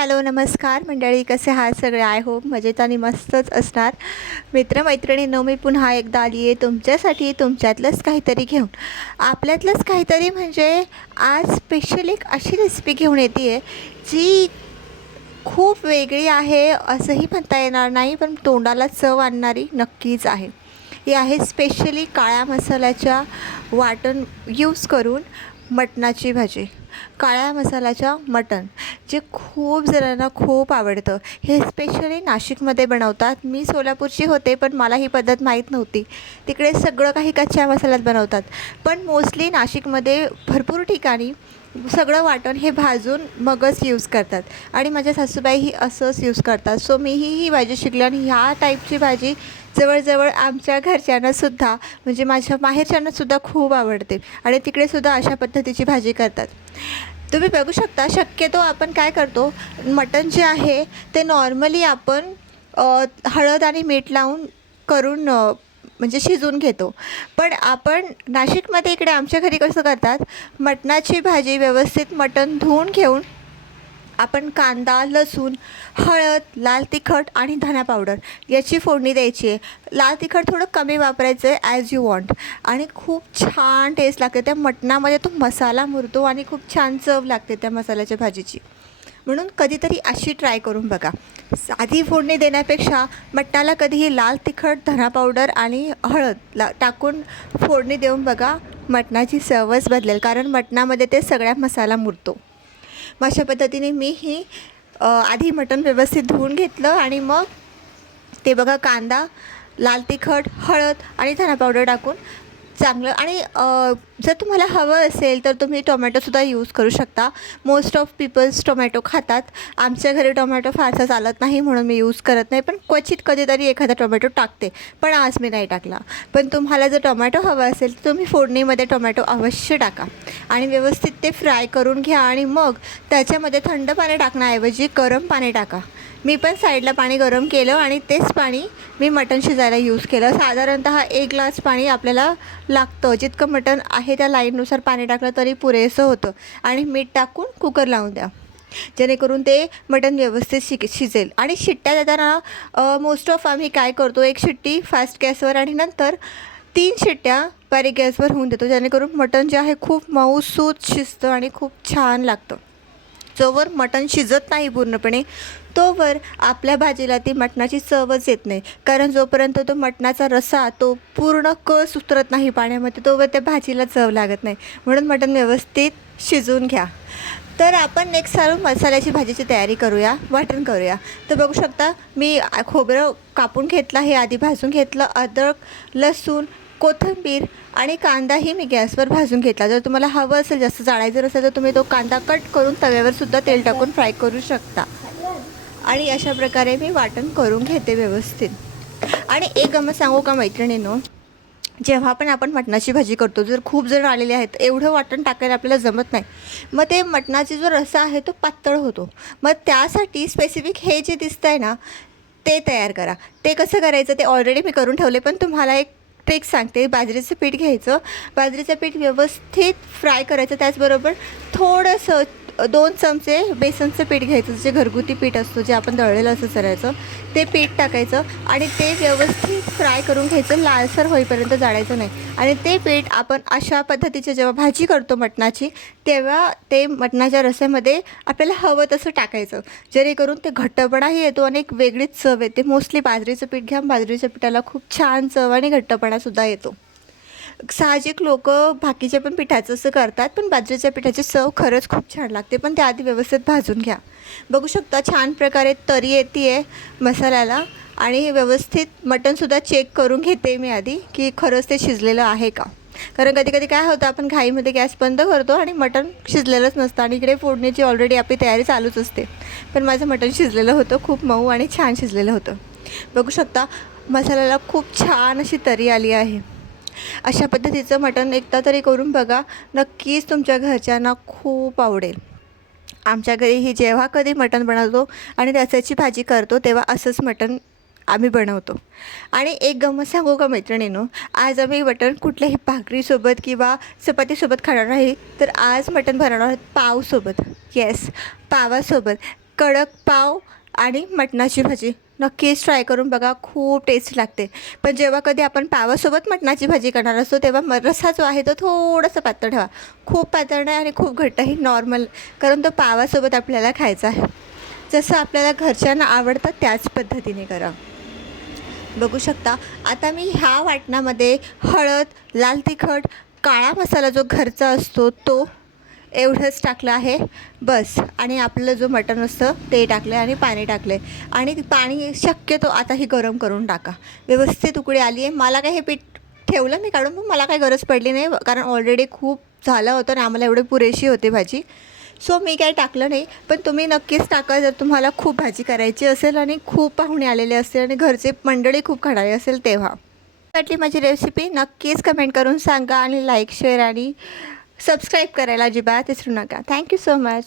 Hello नमस्कार मंडळी, कसे आहात सगळे? आय होप मजेत आणि मस्तच असणार. मित्रमैत्रिणींनो, मी पुन्हा एकदा आली आहे तुमच्यासाठी, तुमच्यातलंच काहीतरी घेऊन. आपल्यातलंच काहीतरी म्हणजे आज स्पेशल एक अशी रेसिपी घेऊन येते आहे जी खूप वेगळी आहे असंही म्हणता येणार नाही, पण तोंडाला चव आणणारी नक्कीच आहे. ही आहे स्पेशली काळ्या मसाल्याच्या वाटण यूज करून मटणाची भाजी. काळ्या मसाल्याच्या मटण जे खूप जणांना खूप आवडतं. हे स्पेशली नाशिकमध्ये बनवतात. मी सोलापूरची होते, पण मला ही पद्धत माहीत नव्हती. तिकडे सगळं काही कच्च्या मसाल्यात बनवतात, पण मोस्टली नाशिकमध्ये भरपूर ठिकाणी सगळं वाटण हे भाजून मगच यूज करतात आणि माझ्या सासूबाईही असंच यूज करतात. सो मीही ही भाजी शिकले आणि ह्या टाईपची भाजी जवळजवळ आमच्या घरच्यांनासुद्धा म्हणजे माझ्या माहेरच्यांनासुद्धा खूप आवडते आणि तिकडेसुद्धा अशा पद्धतीची भाजी करतात. तुम्ही बघू शकता. शक्यतो आपण काय करतो, मटण जे आहे ते नॉर्मली आपण हळद आणि मीठ लावून करून म्हणजे शिजवून घेतो. पण आपण नाशिकमध्ये इकडे आमच्या घरी कसं करतात, मटणाची भाजी व्यवस्थित मटण धुवून घेऊन आपण कांदा, लसूण, हळद, लाल तिखट आणि धना पावडर याची फोडणी द्यायची आहे. लाल तिखट थोडं कमी वापरायचं आहे ॲज यू वॉन्ट आणि खूप छान टेस्ट लागते. त्या मटणामध्ये तो मसाला मुरतो आणि खूप छान चव लागते त्या मसाल्याच्या भाजीची. म्हणून कधीतरी अशी ट्राय करून बघा. साधी फोडणी देण्यापेक्षा मटणाला कधीही लाल तिखट, धना पावडर आणि हळद टाकून फोडणी देऊन बघा. मटणाची चवच बदलेल, कारण मटणामध्ये ते सगळ्या मसाला मुरतो. मग अशा पद्धतीने मी ही आधी मटण व्यवस्थित धुवून घेतलं आणि मग ते बघा कांदा, लाल तिखट, हळद आणि धना पावडर टाकून चांगलं आणि जर तुम्हाला हवं असेल तर तुम्ही टोमॅटोसुद्धा यूज करू शकता. मोस्ट ऑफ पीपल्स टोमॅटो खातात. आमच्या घरी टोमॅटो फारसा चालत नाही म्हणून मी यूज करत नाही, पण क्वचित कधीतरी एखादा टोमॅटो टाकते, पण आज मी नाही टाकला. पण तुम्हाला जर टोमॅटो हवा असेल तर तुम्ही फोडणीमध्ये टोमॅटो अवश्य टाका आणि व्यवस्थित ते फ्राय करून घ्या आणि मग त्याच्यामध्ये थंड पाणी टाकण्याऐवजी गरम पाणी टाका. मी पण साईडला पाणी गरम केलं आणि तेच पाणी मी मटण शिजायला यूज केलं. साधारणतः 1 ग्लास पाणी आपल्याला लागतं. जितकं मटण आहे त्या लाईननुसार पाणी टाकलं तरी पुरेसं होतं आणि मीठ टाकून कुकर लावून द्या, जेणेकरून ते मटण व्यवस्थित शिजेल. आणि शिट्ट्या देताना मोस्ट ऑफ आम्ही काय करतो, 1 शिट्टी फास्ट गॅसवर आणि नंतर 3 शिट्ट्या बारीक गॅसवर होऊन देतो, जेणेकरून मटण जे आहे खूप मऊसूत शिजतं आणि खूप छान लागतं. जोवर मटण शिजत नाही पूर्णपणे तोवर आपल्या भाजीला ती मटणाची चवच येत नाही, कारण जोपर्यंत तो मटणाचा रस्सा तो पूर्ण कस उतरत नाही पाण्यामध्ये तोवर त्या भाजीला चव लागत नाही. म्हणून मटण व्यवस्थित शिजवून घ्या. तर आपण नेक्स्ट चालू मसाल्याची भाजीची तयारी करूया, वाटण करूया. तर बघू शकता मी खोबरं कापून घेतलं, हे आधी भाजून घेतलं. अद्रक, लसूण, कोथिंबीर आणि कांदाही मी गॅसवर भाजून घेतला. जर तुम्हाला हवं असेल जास्त जाळायचं असेल तर तुम्ही तो कांदा कट करून तव्यावरसुद्धा तेल टाकून फ्राय करू शकता. आणि अशा प्रकारे मी वाटण करून घेते व्यवस्थित. आणि एक गंमत सांगू का मैत्रिणींनो, जेव्हा पण आपण मटणाची भाजी करतो, जर खूप जण आलेले आहेत, एवढं वाटण टाकायला आपल्याला जमत नाही. मग ते मटणाचा जो रस्सा आहे तो पातळ होतो. मग त्यासाठी स्पेसिफिक हे जे दिसतं आहे ना, ते तयार करा. ते कसं करायचं ते ऑलरेडी मी करून ठेवले, पण तुम्हाला एक ट्रिक सांगते. बाजरीचं पीठ घ्यायचं, बाजरीचं पीठ व्यवस्थित फ्राय करायचं. त्याचबरोबर थोडंसं 2 चमचे बेसनचं पीठ घ्यायचं, जे घरगुती पीठ असतं, जे आपण दळलेलं असं करायचं, ते पीठ टाकायचं आणि ते व्यवस्थित फ्राय करून घ्यायचं. लालसर होईपर्यंत जाळायचं नाही. आणि ते पीठ आपण अशा पद्धतीचे जेव्हा भाजी करतो मटणाची, तेव्हा ते मटणाच्या रस्स्यामध्ये आपल्याला हवं तसं टाकायचं, जेणेकरून ते घट्टपणाही येतो आणि एक वेगळीच चव येते. मोस्टली बाजरीचं पीठ घ्या, बाजरीच्या पिठाला खूप छान चव आणि घट्टपणासुद्धा येतो. साहजिक लोक बाकीच्या पण पिठाचं असं करतात, पण बाजरीच्या पिठाची चव खरंच खूप छान लागते. पण त्याआधी व्यवस्थित भाजून घ्या. बघू शकता छान प्रकारे तरी येते आहे मसाल्याला. आणि व्यवस्थित मटणसुद्धा चेक करून घेते मी आधी की खरंच ते शिजलेलं आहे का, कारण कधी कधी काय होतं, आपण घाईमध्ये गॅस बंद करतो आणि मटण शिजलेलंच नसतं आणि इकडे फोडणीची ऑलरेडी आपली तयारी चालूच असते. पण माझं मटण शिजलेलं होतं, खूप मऊ आणि छान शिजलेलं होतं. बघू शकता मसाल्याला खूप छान अशी तरी आली आहे. अशा पद्धतीचं मटण एकदा तरी करून बघा, नक्कीच तुमच्या घरच्यांना खूप आवडेल. आमच्या घरीही जेव्हा कधी मटण बनवतो आणि रस्स्याची भाजी करतो तेव्हा असंच मटण आम्ही बनवतो. आणि एक गंमत सांगू का मैत्रिणींनो, आज आम्ही मटण कुठल्याही भाकरीसोबत किंवा चपातीसोबत खाणार नाही, तर आज मटण बनवणार आहोत पावसोबत. येस, पावासोबत. कडक पाव आणि मटणाची भाजी नक्कीच ट्राय करून बघा, खूप टेस्ट लागते. पण जेव्हा कधी आपण पावासोबत मटणाची भाजी करणार असतो तेव्हा रस्सा जो आहे तो थोडासा पातळ ठेवा. खूप पातळ नाही आणि खूप घट्टही नॉर्मल, कारण तो पावासोबत आपल्याला खायचा आहे. जसं आपल्याला घरच्यांना आवडतं त्याच पद्धतीने करा. बघू शकता आता मी ह्या वाटणामध्ये हळद, लाल तिखट, काळा मसाला जो घरचा असतो तो एवढंच टाकलं आहे बस. आणि आपलं जो मटण असतं ते टाकलं आणि पाणी टाकलं आहे. आणि पाणी शक्यतो आता ही गरम करून टाका. व्यवस्थित उकळी आली आहे. मला काय हे पीठ ठेवलं मी काढून, पण मला काही गरज पडली नाही कारण ऑलरेडी खूप झालं होतं आणि आम्हाला एवढी पुरेशी होती भाजी. सो मी काही टाकलं नाही. पण तुम्ही नक्कीच टाका जर तुम्हाला खूप भाजी करायची असेल आणि खूप पाहुणे आलेले असतील आणि घरचे मंडळी खूप खाणारी असेल तेव्हा. वाटली माझी रेसिपी नक्कीच कमेंट करून सांगा आणि लाईक, शेअर आणि सबस्क्राईब करायला अजिबात विसरू नका. Thank you so much.